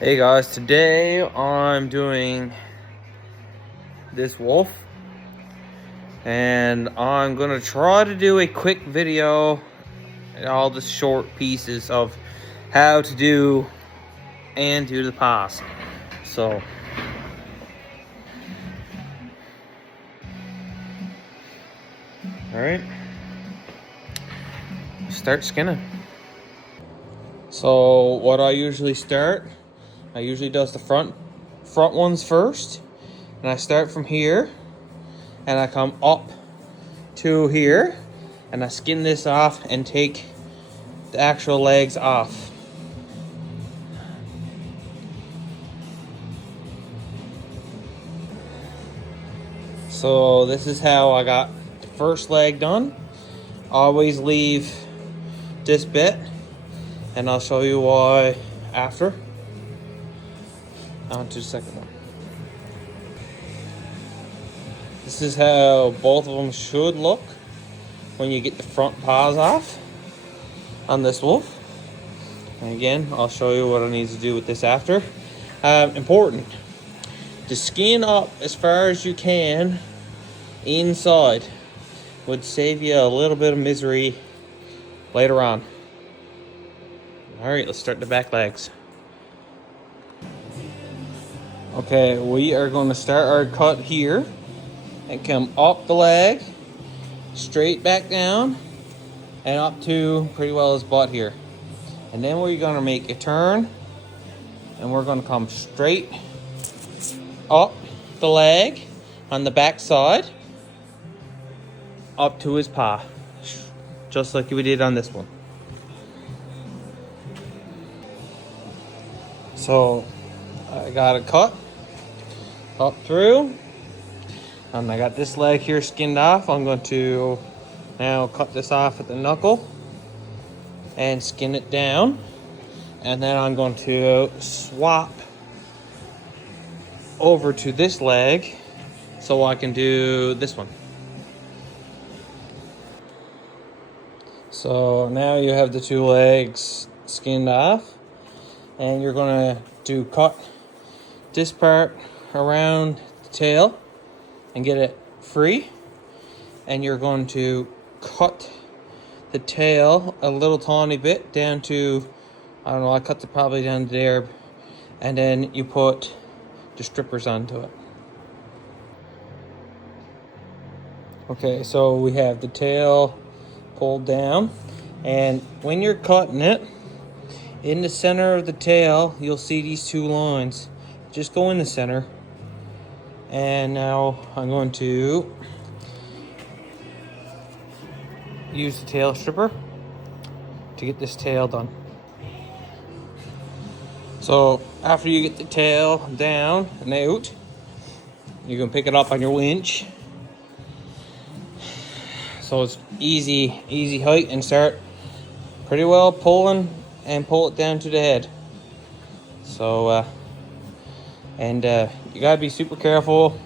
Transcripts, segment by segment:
Hey guys, today I'm doing this wolf and I'm gonna try to do a quick video, all the short pieces of how to do and do the pass. So alright, start skinning. So what I usually does the front ones first, and I start from here and I come up to here and I skin this off and take the actual legs off. So this is how I got the first leg done. Always leave this bit, and I'll show you why after. On to the second one. This is how both of them should look when you get the front paws off on this wolf. And again, I'll show you what I need to do with this after. Important to skin up as far as you can inside. Would save you a little bit of misery later on. Alright, let's start the back legs. Okay, we are going to start our cut here and come up the leg, straight back down, and up to pretty well his butt here. And then we're going to make a turn, and we're going to come straight up the leg on the back side, up to his paw, just like we did on this one. So I got a cut up through, and I got this leg here skinned off. I'm going to now cut this off at the knuckle and skin it down, and then I'm going to swap over to this leg so I can do this one. So now you have the two legs skinned off, and you're going to cut this part around the tail and get it free, and you're going to cut the tail a little tiny bit down to, I don't know, I cut it probably down to there, and then you put the strippers onto it. Okay, so we have the tail pulled down, and when you're cutting it, in the center of the tail you'll see these two lines. Just go in the center, and now I'm going to use the tail stripper to get this tail done. So after you get the tail down and out, you can pick it up on your winch. So it's easy height, and start pretty well pulling and pull it down to the head. So you gotta be super careful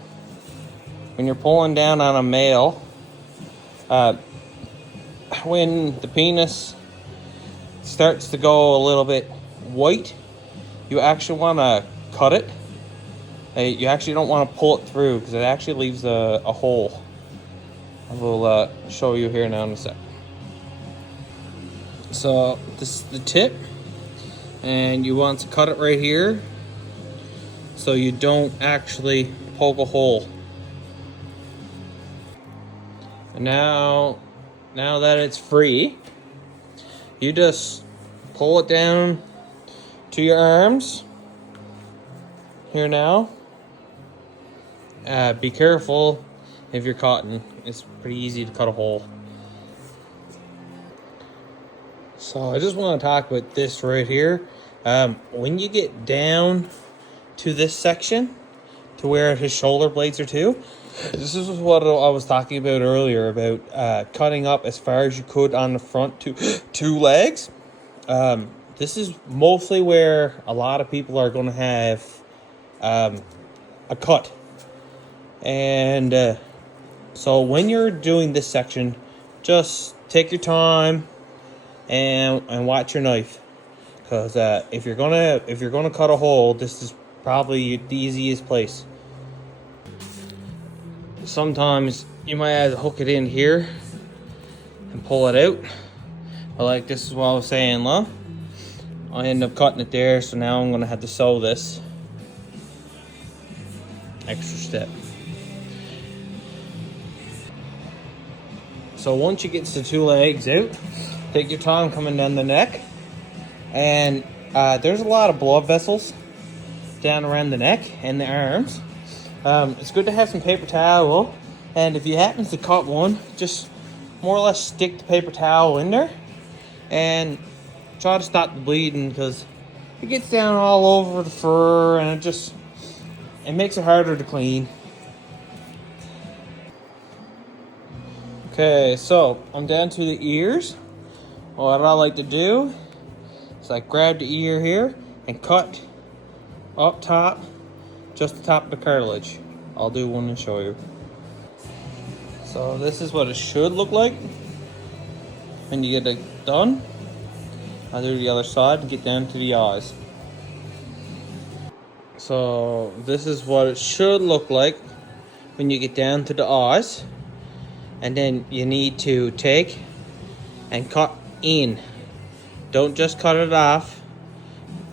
when you're pulling down on a male. When the penis starts to go a little bit white, you actually want to cut it. You actually don't want to pull it through, because it actually leaves a hole. I will show you here now in a sec. So this is the tip, and you want to cut it right here so you don't actually poke a hole. And now that it's free, you just pull it down to your arms here now. Be careful if you're cutting. It's pretty easy to cut a hole. So I just want to talk about this right here. When you get down to this section, to where his shoulder blades are too, this is what I was talking about earlier, about cutting up as far as you could on the front two legs. This is mostly where a lot of people are going to have a cut. And so when you're doing this section, just take your time and watch your knife, because if you're gonna cut a hole, this is probably the easiest place. Sometimes you might have to hook it in here and pull it out. But like this is what I was saying, look. I end up cutting it there, so now I'm gonna have to sew this extra step. So once you get the two legs out, take your time coming down the neck. And there's a lot of blood vessels down around the neck and the arms. It's good to have some paper towel. And if you happen to cut one, just more or less stick the paper towel in there. And try to stop the bleeding, because it gets down all over the fur and it makes it harder to clean. Okay, so I'm down to the ears. What I like to do is I grab the ear here and cut up top, just the top of the cartilage. I'll do one and show you. So this is what it should look like when you get it done. I'll do the other side and get down to the eyes. So this is what it should look like when you get down to the eyes. And then you need to take and cut in. Don't just cut it off.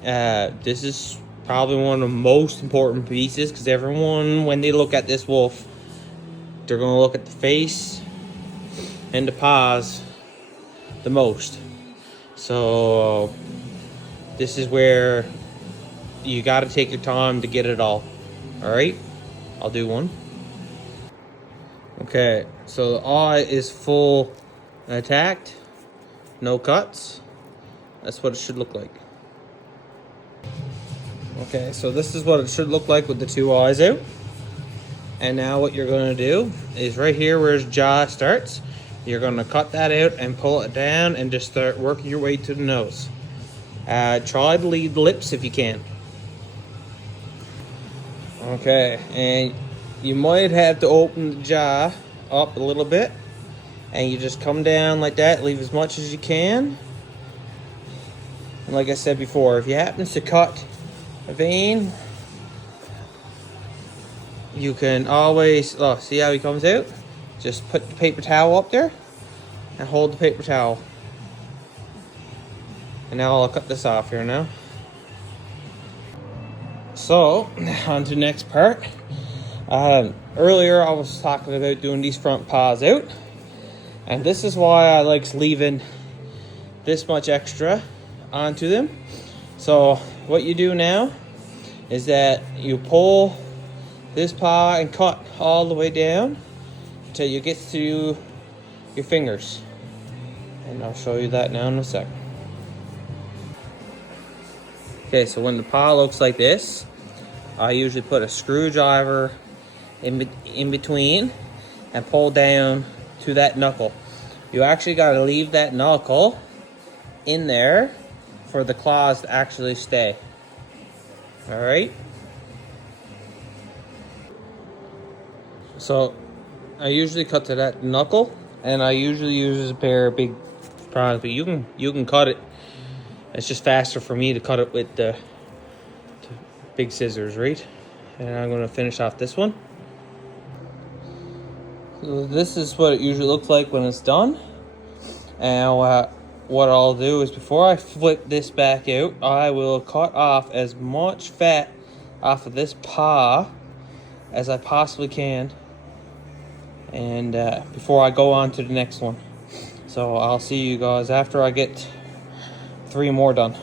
This is probably one of the most important pieces, because everyone, when they look at this wolf, they're going to look at the face and the paws the most. So this is where you got to take your time to get it all. Alright, I'll do one. Okay, so the eye is full intact, no cuts. That's what it should look like. Okay, so this is what it should look like with the two eyes out. And now what you're going to do is right here where his jaw starts, you're going to cut that out and pull it down and just start working your way to the nose. Try to leave the lips if you can. Okay, and you might have to open the jaw up a little bit, and you just come down like that, leave as much as you can. And like I said before, if you happen to cut a vein, you can always, see how he comes out? Just put the paper towel up there and hold the paper towel. And now I'll cut this off here now. So, on to the next part. Earlier I was talking about doing these front paws out, and this is why I like leaving this much extra onto them. So what you do now is that you pull this paw and cut all the way down until you get to your fingers, and I'll show you that now in a sec. Okay, so when the paw looks like this, I usually put a screwdriver in between and pull down to that knuckle. You actually got to leave that knuckle in there for the claws to actually stay. All right. So I usually cut to that knuckle, and I usually use a pair of big prongs, but you can cut it. It's just faster for me to cut it with the big scissors, right? And I'm going to finish off this one. So this is what it usually looks like when it's done. And what I'll do is, before I flip this back out, I will cut off as much fat off of this paw as I possibly can, and before I go on to the next one. So I'll see you guys after I get 3 more done.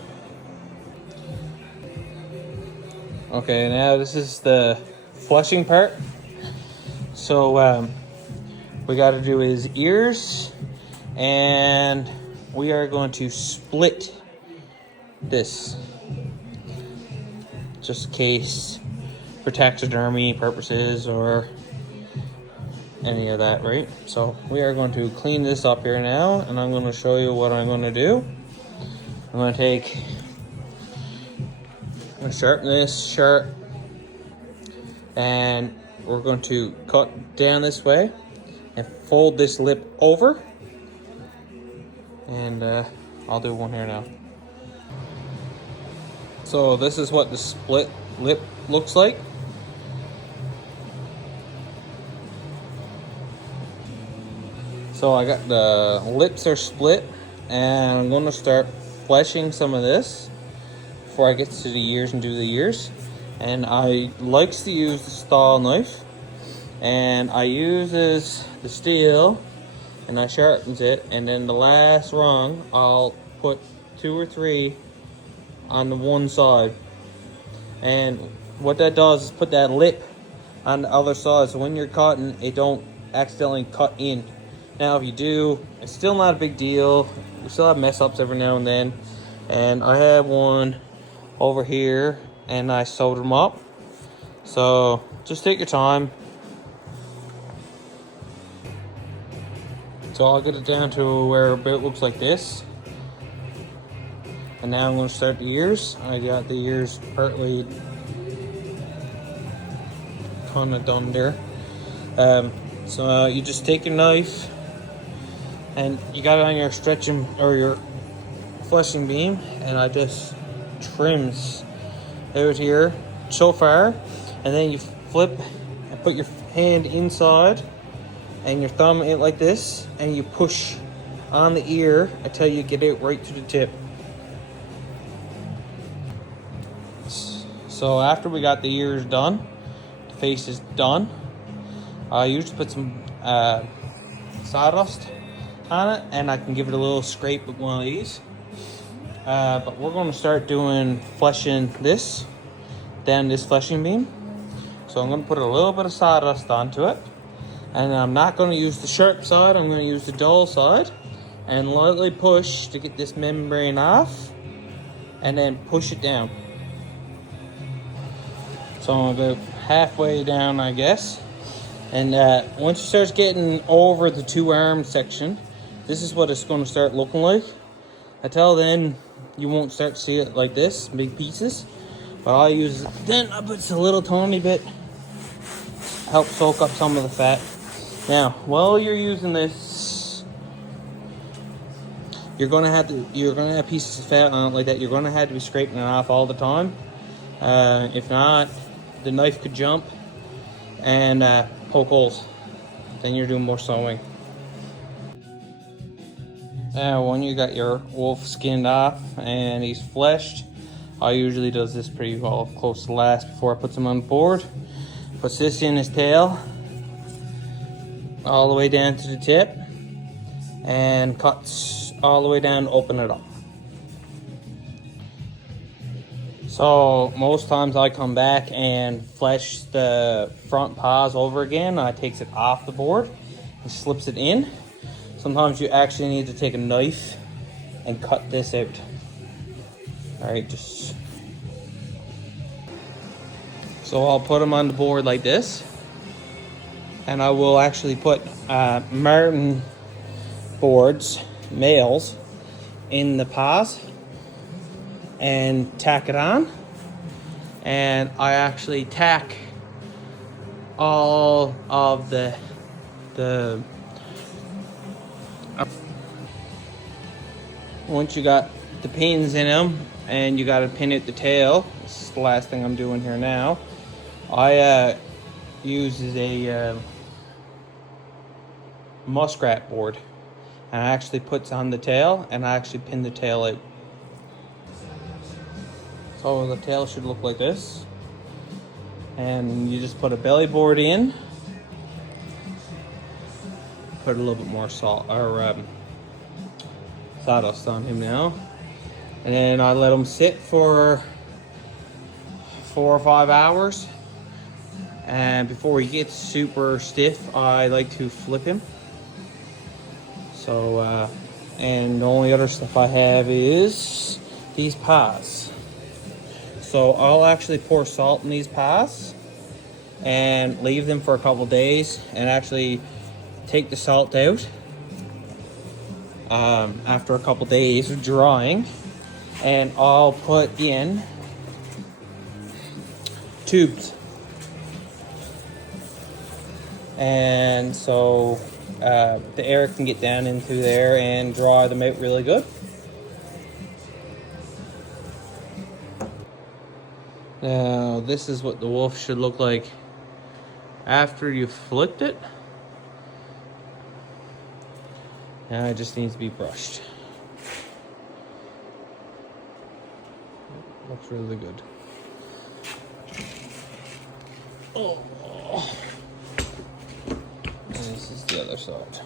Okay, now this is the flushing part. So we got to do his ears, and we are going to split this, just in case for taxidermy purposes or any of that, right? So we are going to clean this up here now, and I'm going to show you what I'm going to do. I'm going to sharpen this sharp, and we're going to cut down this way and fold this lip over, and I'll do one here now. So this is what the split lip looks like. So I got the lips are split, and I'm gonna start fleshing some of this before I get to the ears and do the ears. And I likes to use the style knife, and I uses the steel and I sharpens it, and then the last rung I'll put 2 or 3 on the one side. And what that does is put that lip on the other side, so when you're cutting, it don't accidentally cut in. Now if you do, it's still not a big deal. We still have mess ups every now and then. And I have one over here and I sewed them up. So just take your time. So I'll get it down to where a bit looks like this. And now I'm going to start the ears. I got the ears partly kind of done there. So you just take your knife and you got it on your stretching or your fleshing beam, and I just trims out here so far, and then you flip and put your hand inside and your thumb in like this, and you push on the ear until you get it right to the tip. So after we got the ears done, the face is done, I usually put some sawdust on it, and I can give it a little scrape with one of these. But we're going to start doing fleshing this, then this fleshing beam. So I'm going to put a little bit of sawdust onto it, and I'm not going to use the sharp side, I'm going to use the dull side, and lightly push to get this membrane off, and then push it down. So I'm about halfway down, I guess. And once it starts getting over the 2 arm section, this is what it's going to start looking like. Until then, you won't start to see it like this, big pieces. But I'll use, then I put a little tiny bit, help soak up some of the fat. Now, while you're using this, you're gonna have pieces of fat on it like that. You're gonna have to be scraping it off all the time. If not, the knife could jump and poke holes. Then you're doing more sewing. Now, when you got your wolf skinned off and he's fleshed, I usually does this pretty well close to last before I put him on the board. Puts this in his tail all the way down to the tip, and cuts all the way down to open it up. So most times I come back and flesh the front paws over again. I takes it off the board and slips it in. Sometimes you actually need to take a knife and cut this out. Alright, so I'll put them on the board like this, and I will actually put Martin boards, males, in the paws and tack it on. And I actually tack all of the once you got the pins in them and you got to pin out the tail, this is the last thing I'm doing here now. I use a muskrat board, and I actually puts on the tail, and I actually pin the tail out. So the tail should look like this, and you just put a belly board in, put a little bit more salt or sawdust on him now, and then I let him sit for 4 or 5 hours. And before he gets super stiff, I like to flip him. So and the only other stuff I have is these paws. So I'll actually pour salt in these paws and leave them for a couple days, and actually take the salt out after a couple days of drying, and I'll put in tubes. And so the air can get down into there and dry them out really good. Now, this is what the wolf should look like after you flipped it. Now it just needs to be brushed. Looks really good. Oh. And this is the other side.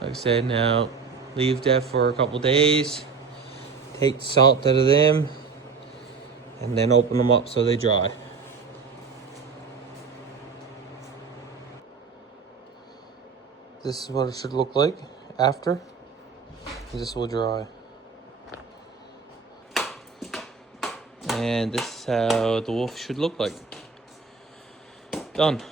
Like I said, now leave that for a couple days. Take the salt out of them. And then open them up so they dry. This is what it should look like after. This will dry. And this is how the wolf should look like. Done.